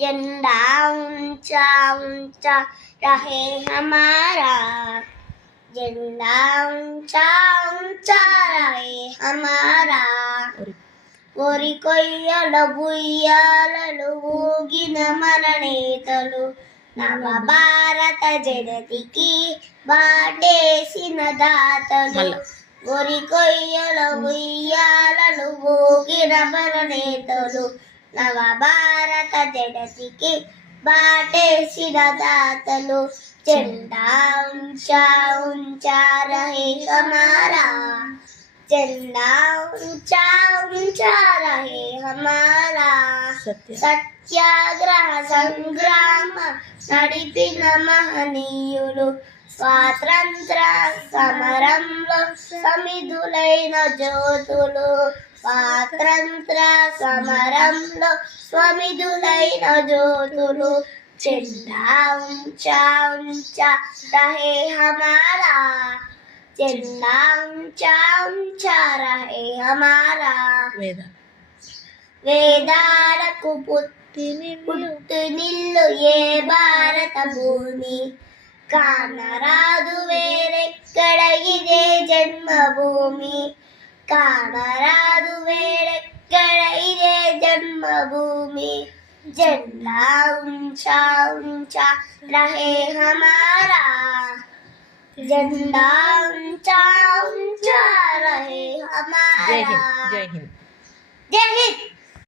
झंडा ऊंचा ऊंचा रहे हमारा, झंडा ऊंचा ऊंचा रहे हमारा. ఒరి కొయ్యల బుయ్యాలలు ఊగిన మన నేతలు, నవ భారత జనతికి బాటేసిన దాతలు. ఒరి కొయ్యల బుయ్యాలలు ఊగిన మన నేతలు, నవ భారత జనతికి బాటేసిన దాతలు. జెండా ऊंचा ऊंचा रहे हमारा, झंडा ऊंचा ऊंचा रहे हमारा. సత్యాగ్రహ సంగ్రామ నడిపిన మహనీయులు, స్వాతంత్ర సమరంలో సమిధులైన జ్యోతులు. స్వాతంత్ర సమరంలో సమిధులైన జ్యోతులు. झंडा ऊंचा ऊंचा रहे हमारा, झंडा ऊंचा ऊंचा रहे हमारा. వేదాలకు పుట్టినిల్లు ఏ భారత భూమి, కానరాదు వేరెక్కడ ఇదే జన్మభూమి. కానరాదు వేరెక్కడ ఇదే జన్మభూమి. झंडा ऊंचा ऊंचा रहे हमारा, झंडा ऊंचा ऊंचा रहे हमारा. जय हिंद. जय हिंद.